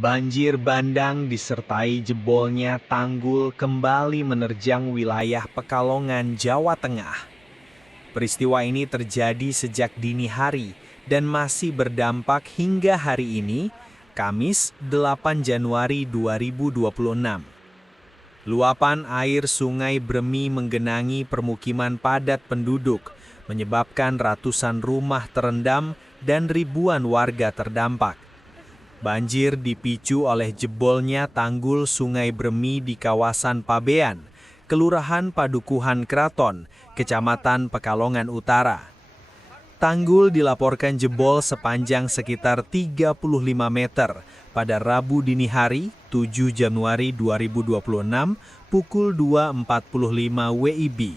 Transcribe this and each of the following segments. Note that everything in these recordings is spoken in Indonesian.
Banjir bandang disertai jebolnya tanggul kembali menerjang wilayah Pekalongan, Jawa Tengah. Peristiwa ini terjadi sejak dini hari dan masih berdampak hingga hari ini, Kamis 8 Januari 2026. Luapan air Sungai Bremi menggenangi permukiman padat penduduk, menyebabkan ratusan rumah terendam dan ribuan warga terdampak. Banjir dipicu oleh jebolnya tanggul Sungai Bremi di kawasan Pabean, Kelurahan Padukuhan Kraton, Kecamatan Pekalongan Utara. Tanggul dilaporkan jebol sepanjang sekitar 35 meter pada Rabu dini hari 7 Januari 2026 pukul 2.45 WIB.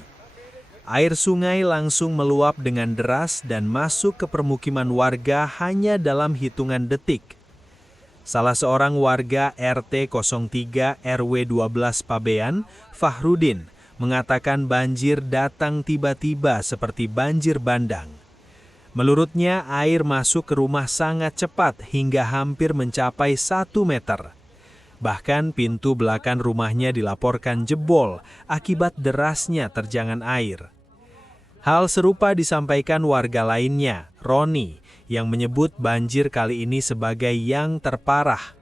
Air sungai langsung meluap dengan deras dan masuk ke permukiman warga hanya dalam hitungan detik. Salah seorang warga RT 03 RW 12 Pabean, Fahrudin, mengatakan banjir datang tiba-tiba seperti banjir bandang. Menurutnya, air masuk ke rumah sangat cepat hingga hampir mencapai 1 meter. Bahkan pintu belakang rumahnya dilaporkan jebol akibat derasnya terjangan air. Hal serupa disampaikan warga lainnya, Roni, yang menyebut banjir kali ini sebagai yang terparah.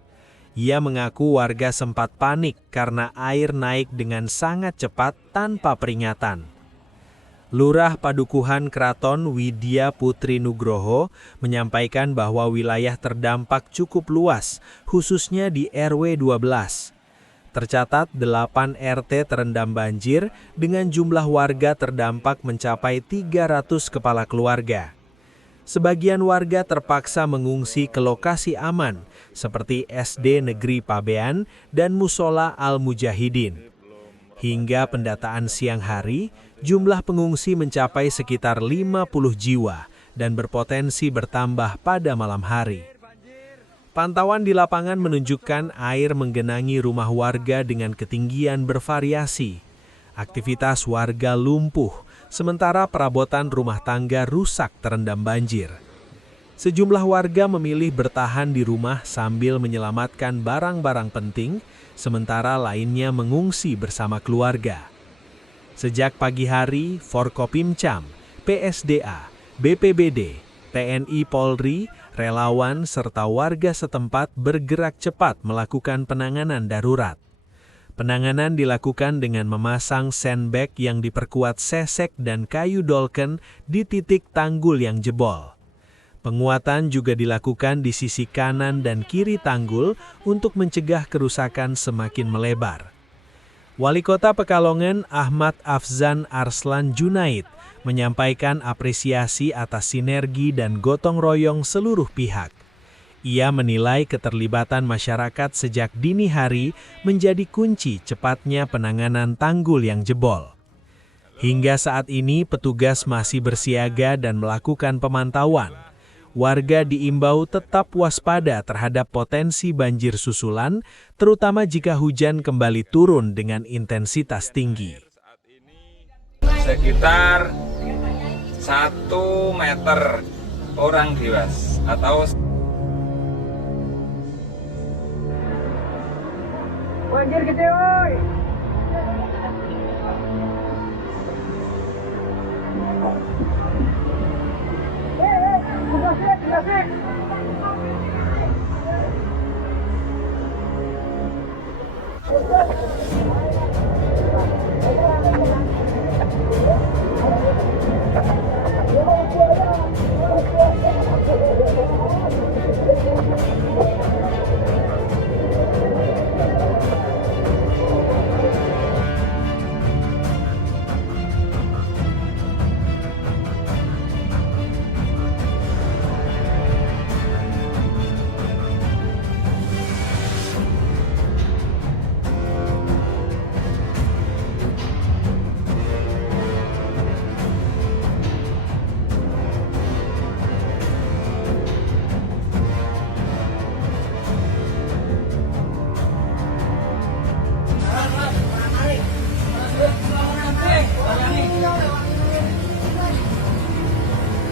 Ia mengaku warga sempat panik karena air naik dengan sangat cepat tanpa peringatan. Lurah Padukuhan Kraton Widya Putri Nugroho menyampaikan bahwa wilayah terdampak cukup luas, khususnya di RW 12. Tercatat 8 RT terendam banjir dengan jumlah warga terdampak mencapai 300 kepala keluarga. Sebagian warga terpaksa mengungsi ke lokasi aman, seperti SD Negeri Pabean dan Musola Al-Mujahidin. Hingga pendataan siang hari, jumlah pengungsi mencapai sekitar 50 jiwa dan berpotensi bertambah pada malam hari. Pantauan di lapangan menunjukkan air menggenangi rumah warga dengan ketinggian bervariasi. Aktivitas warga lumpuh, sementara perabotan rumah tangga rusak terendam banjir. Sejumlah warga memilih bertahan di rumah sambil menyelamatkan barang-barang penting, sementara lainnya mengungsi bersama keluarga. Sejak pagi hari, Forkopimcam, PSDA, BPBD, TNI Polri, relawan serta warga setempat bergerak cepat melakukan penanganan darurat. Penanganan dilakukan dengan memasang sandbag yang diperkuat sesek dan kayu dolken di titik tanggul yang jebol. Penguatan juga dilakukan di sisi kanan dan kiri tanggul untuk mencegah kerusakan semakin melebar. Wali Kota Pekalongan Ahmad Afzan Arslan Junaid menyampaikan apresiasi atas sinergi dan gotong royong seluruh pihak. Ia menilai keterlibatan masyarakat sejak dini hari menjadi kunci cepatnya penanganan tanggul yang jebol. Hingga saat ini petugas masih bersiaga dan melakukan pemantauan. Warga diimbau tetap waspada terhadap potensi banjir susulan, terutama jika hujan kembali turun dengan intensitas tinggi. Sekitar 1 meter orang dewasa atau banjir gede woi.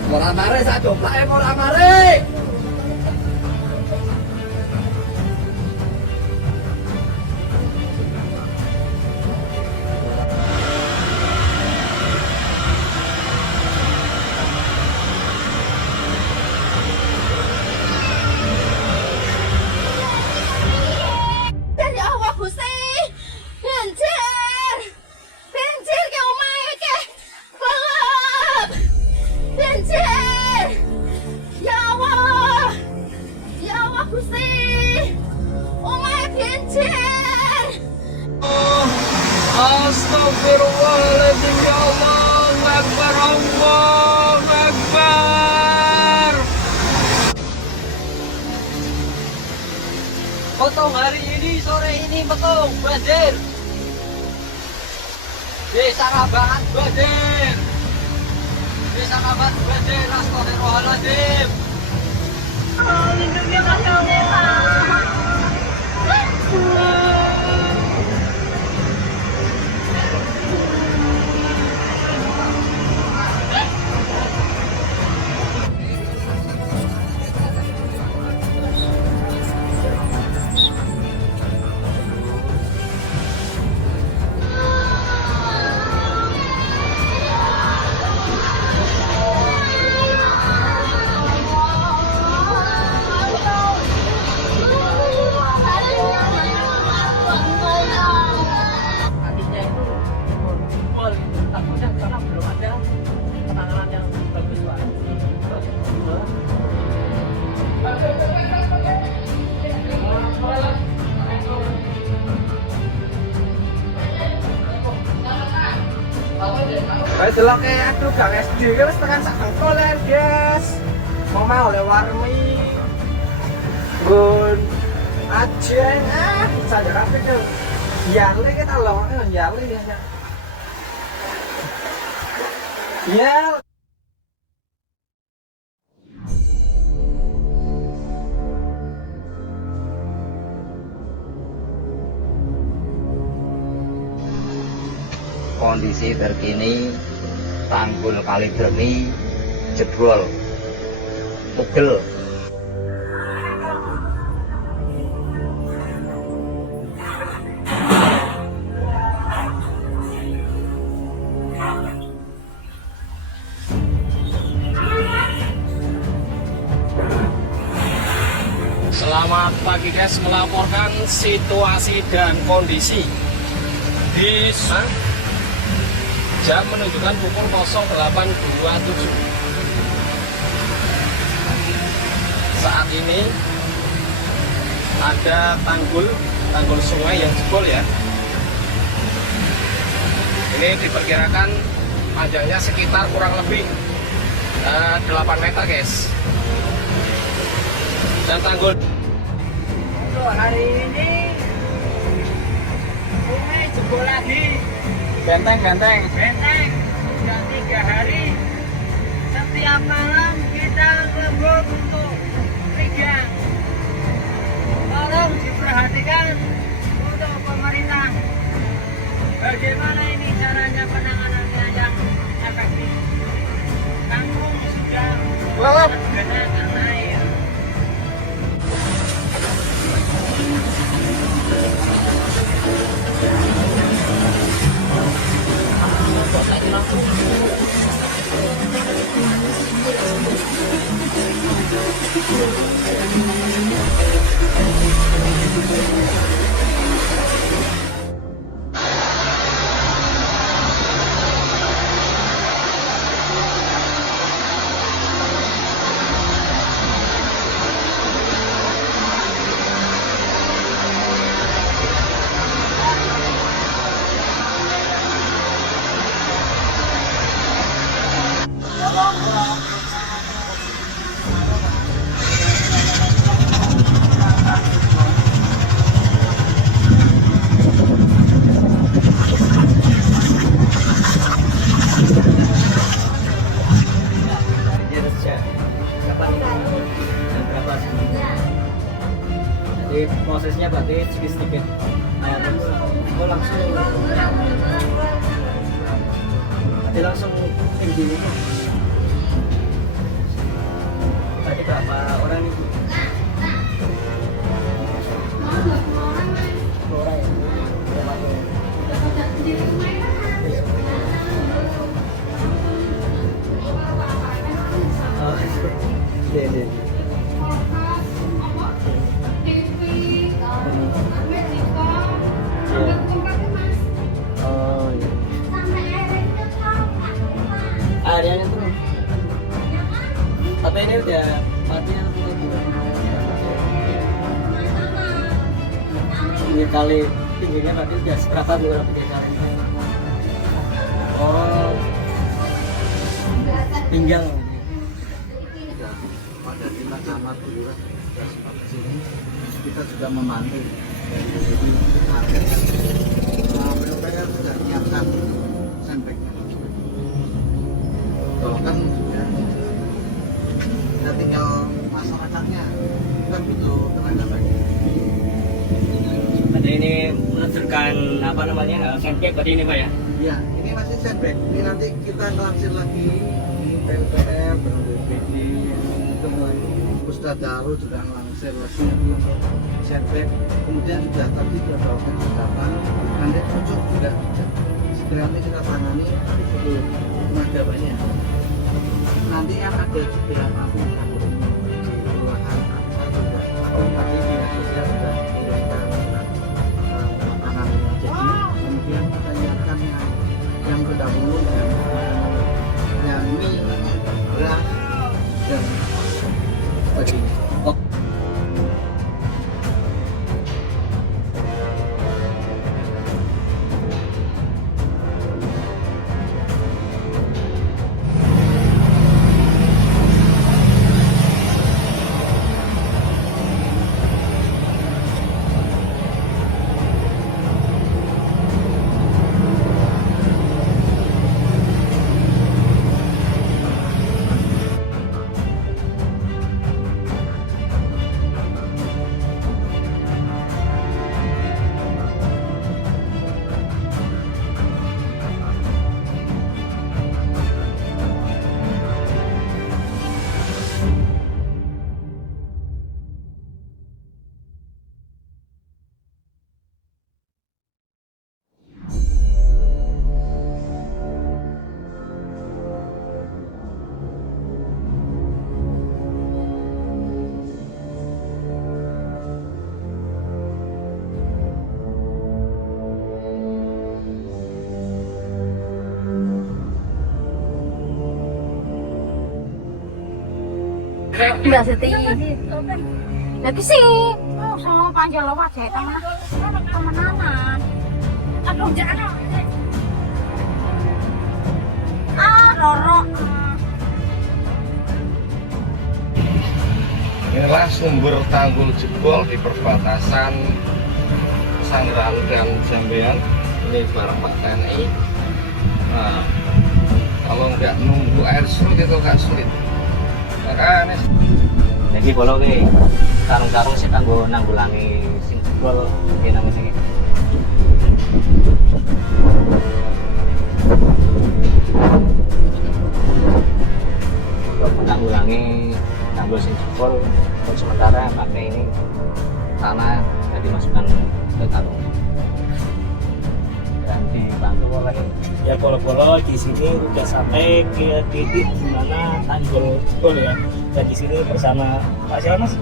Ora mare sak domplake ora mare. Astagfirullahaladzim, ya Allah, Akbar, Allah, Akbar. Potong hari ini, sore ini, potong banjir. Desa Kabangan banjir. Desa Kabangan banjir, astagfirullahaladzim. Lindungi Mas ya Allah. Artinya itu full, takutnya karena belum ada penanganan yang bagus, Pak. Kayak delok aduh Gang SD ki wis tekan sak koler, guys. Mau oleh warmi. Gun ajeng saja kafe tuh. Yale kita loh, yale ya. Ya. Kondisi terkini tanggul Kalidermi jebol, pegel. Selamat pagi guys, melaporkan situasi dan kondisi di jam menunjukkan pukul 08.27. Saat ini ada tanggul sungai yang jebol ya. Ini diperkirakan panjangnya sekitar kurang lebih 8 meter guys. Dan tanggul Untuk hari ini sungai jebol lagi. benteng Benteng sudah 3 hari. Setiap malam kita lembur untuk rigang. Tolong diperhatikan untuk pemerintah. Bagaimana ini caranya penanganannya yang efektif? Kampung sudah genangan air. Jadi prosesnya berarti sedikit-sedikit air itu langsung jadi langsung tinggi. Tadi berapa orang itu? 2 orang ya? Iya. Oh iya. Airnya tuh. Tapi ini udah mati atau belum? pinggir kali tingginya berarti udah seberapa bu pinggir kali? Oh, pinggang. Pada tingkat camat kelurahan sudah seperti sini kita sudah memantau dari sini market. Mereka sudah menyiapkan sandbagnya. Kalau kan sudah kita tinggal masyarakatnya kita butuh tenaga lagi. Berarti ini meluncurkan apa namanya sandbag berarti ini pak ya? Iya, ini masih sandbag. Ini nanti kita ngelansir lagi di PUPR, BPD, Ustadz Daru sudah ngelansir lagi sandbag. Kemudian sudah tadi sudah bawakan ucapan, nanti pucuk juga segera nanti kita tangani itu tenaga banyak. Nanti yang ada di beberapa di kelurahan kita juga tadi dinas sosial sudah mengirimkan makanan. Jadi kemudian kita nyiapkan yang terdahulu yang mie, beras dan sebagainya. Mbak Siti. Lagi sih, sama panjang lewat ya, teman-teman. Aduh, jangan. Roro. Inilah sumber tanggul jebol di perbatasan Sanggerahan dan Jambean. Ini barang Pak TNI. Nah, kalau nggak nunggu air surut itu nggak sulit. Makanya Jadi kalau ke karung-karung sih kanggo nanggulangi sing jebol iki nang sing. Untuk menanggulangi tanggul sing jebol untuk sementara pakai ini tanah yang dimasukkan ke karung dan dibantu oleh ya polo-polo di sini udah sampai ke titik di mana tanggul jebol ya. Dan di sini bersama Pak siapa Mas?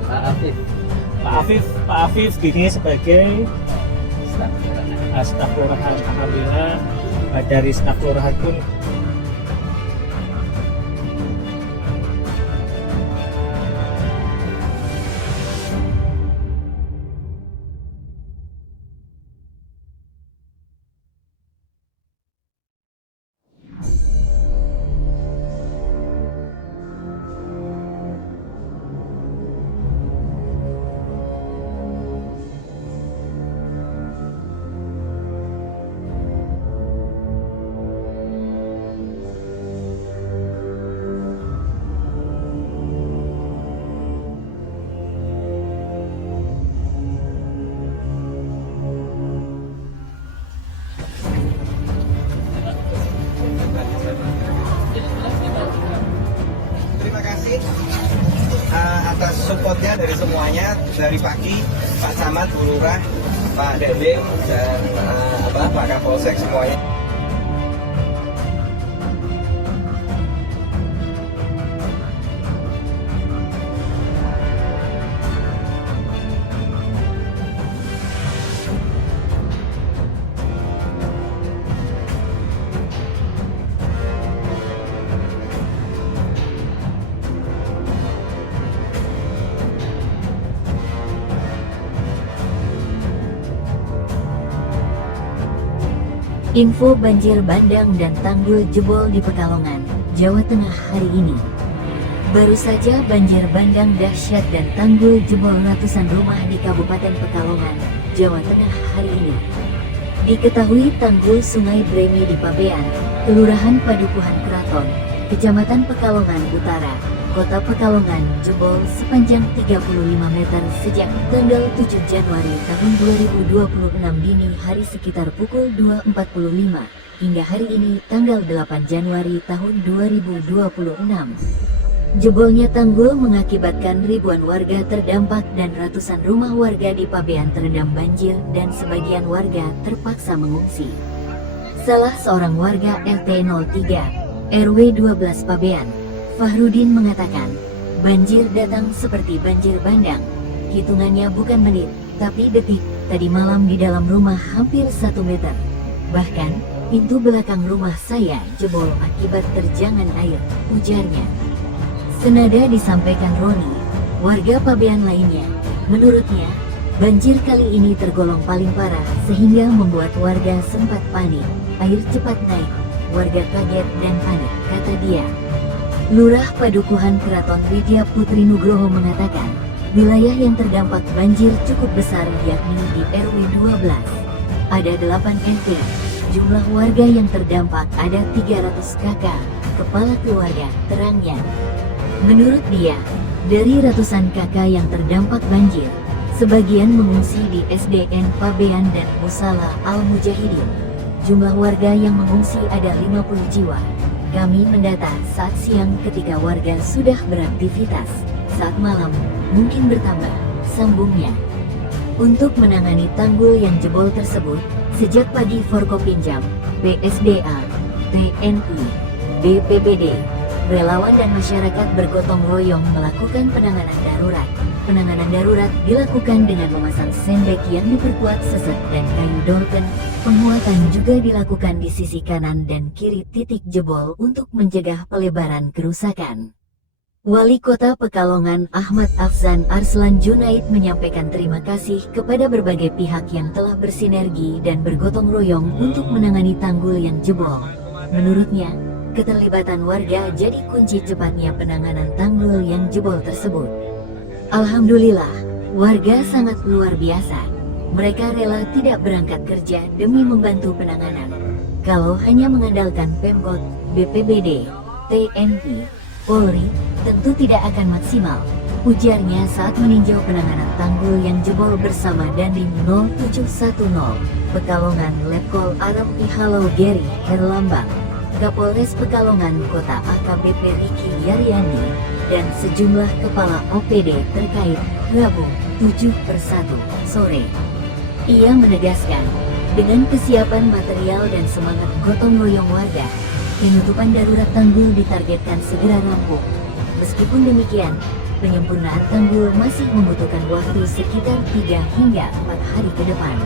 Pak Afif di sini sebagai staf kelurahan. Alhamdulillah dari staf kelurahan pun Terima kasih atas supportnya dari semuanya, dari pagi Pak Camat, Bu Lurah, Pak Dedim dan Pak Kapolsek semuanya. Info banjir bandang dan tanggul jebol di Pekalongan, Jawa Tengah hari ini. Baru saja banjir bandang dahsyat dan tanggul jebol ratusan rumah di Kabupaten Pekalongan, Jawa Tengah hari ini. Diketahui tanggul Sungai Bremi di Pabean, Kelurahan Padukuhan Keraton, Kecamatan Pekalongan Utara, Kota Pekalongan jebol sepanjang 35 meter sejak tanggal 7 Januari tahun 2026 dini hari sekitar pukul 2.45 hingga hari ini tanggal 8 Januari tahun 2026. Jebolnya tanggul mengakibatkan ribuan warga terdampak dan ratusan rumah warga di Pabean terendam banjir dan sebagian warga terpaksa mengungsi. Salah seorang warga RT 03 RW 12 Pabean, Fahrudin mengatakan, banjir datang seperti banjir bandang. Hitungannya bukan menit, tapi detik. Tadi malam di dalam rumah hampir 1 meter. Bahkan, pintu belakang rumah saya jebol akibat terjangan air, ujarnya. Senada disampaikan Roni, warga Pabean lainnya. Menurutnya, banjir kali ini tergolong paling parah sehingga membuat warga sempat panik. Air cepat naik, warga kaget dan panik, kata dia. Lurah Padukuhan Keraton Widya Putri Nugroho mengatakan, wilayah yang terdampak banjir cukup besar yakni di RW 12. Ada 8 RT. Jumlah warga yang terdampak ada 300 kakak, kepala keluarga, terangnya. Menurut dia, dari ratusan kakak yang terdampak banjir, sebagian mengungsi di SDN Pabean dan Musala Al-Mujahidin. Jumlah warga yang mengungsi ada 50 jiwa. Kami mendata saat siang ketika warga sudah beraktivitas, saat malam mungkin bertambah, sambungnya. Untuk menangani tanggul yang jebol tersebut, sejak pagi Forkopinjam, BSDA, TNI, BPBD, relawan dan masyarakat bergotong royong melakukan penanganan darurat. Penanganan darurat dilakukan dengan memasang sendek yang diperkuat seset dan kayu dolken. Penguatan juga dilakukan di sisi kanan dan kiri titik jebol untuk mencegah pelebaran kerusakan. Wali Kota Pekalongan Ahmad Afzan Arslan Junaid menyampaikan terima kasih kepada berbagai pihak yang telah bersinergi dan bergotong royong untuk menangani tanggul yang jebol. Menurutnya, keterlibatan warga jadi kunci cepatnya penanganan tanggul yang jebol tersebut. Alhamdulillah, warga sangat luar biasa. Mereka rela tidak berangkat kerja demi membantu penanganan. Kalau hanya mengandalkan Pemkot, BPBD, TNI, Polri, tentu tidak akan maksimal, ujarnya saat meninjau penanganan tanggul yang jebol bersama Dandim 0710, Pekalongan Letkol Arampi Halau Geri Herlambang, Kapolres Pekalongan Kota AKBP Riki Yaryandi, dan sejumlah kepala OPD terkait Rabu 7/1 sore. Ia menegaskan, dengan kesiapan material dan semangat gotong royong warga, penutupan darurat tanggul ditargetkan segera rampung. Meskipun demikian, penyempurnaan tanggul masih membutuhkan waktu sekitar 3 hingga 4 hari ke depan.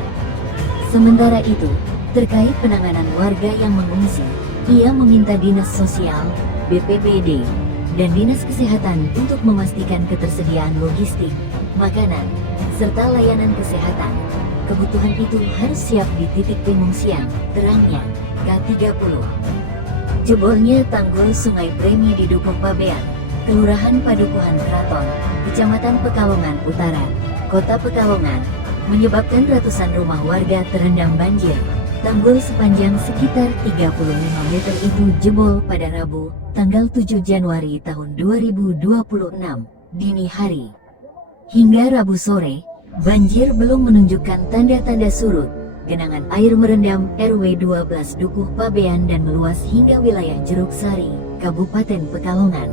Sementara itu, terkait penanganan warga yang mengungsi, ia meminta Dinas Sosial, BPBD, dan Dinas Kesehatan untuk memastikan ketersediaan logistik, makanan, serta layanan kesehatan. Kebutuhan itu harus siap di titik pengungsian, terangnya, K30. Jebolnya tanggul Sungai Bremi di Dukuh Pabean, Kelurahan Padukuhan Keraton, Kecamatan Pekalongan Utara, Kota Pekalongan, menyebabkan ratusan rumah warga terendam banjir. Tanggul sepanjang sekitar 35 meter itu jebol pada Rabu, tanggal 7 Januari tahun 2026, dini hari. Hingga Rabu sore, banjir belum menunjukkan tanda-tanda surut. Genangan air merendam RW 12 Dukuh Pabean dan meluas hingga wilayah Jeruk Sari, Kabupaten Pekalongan.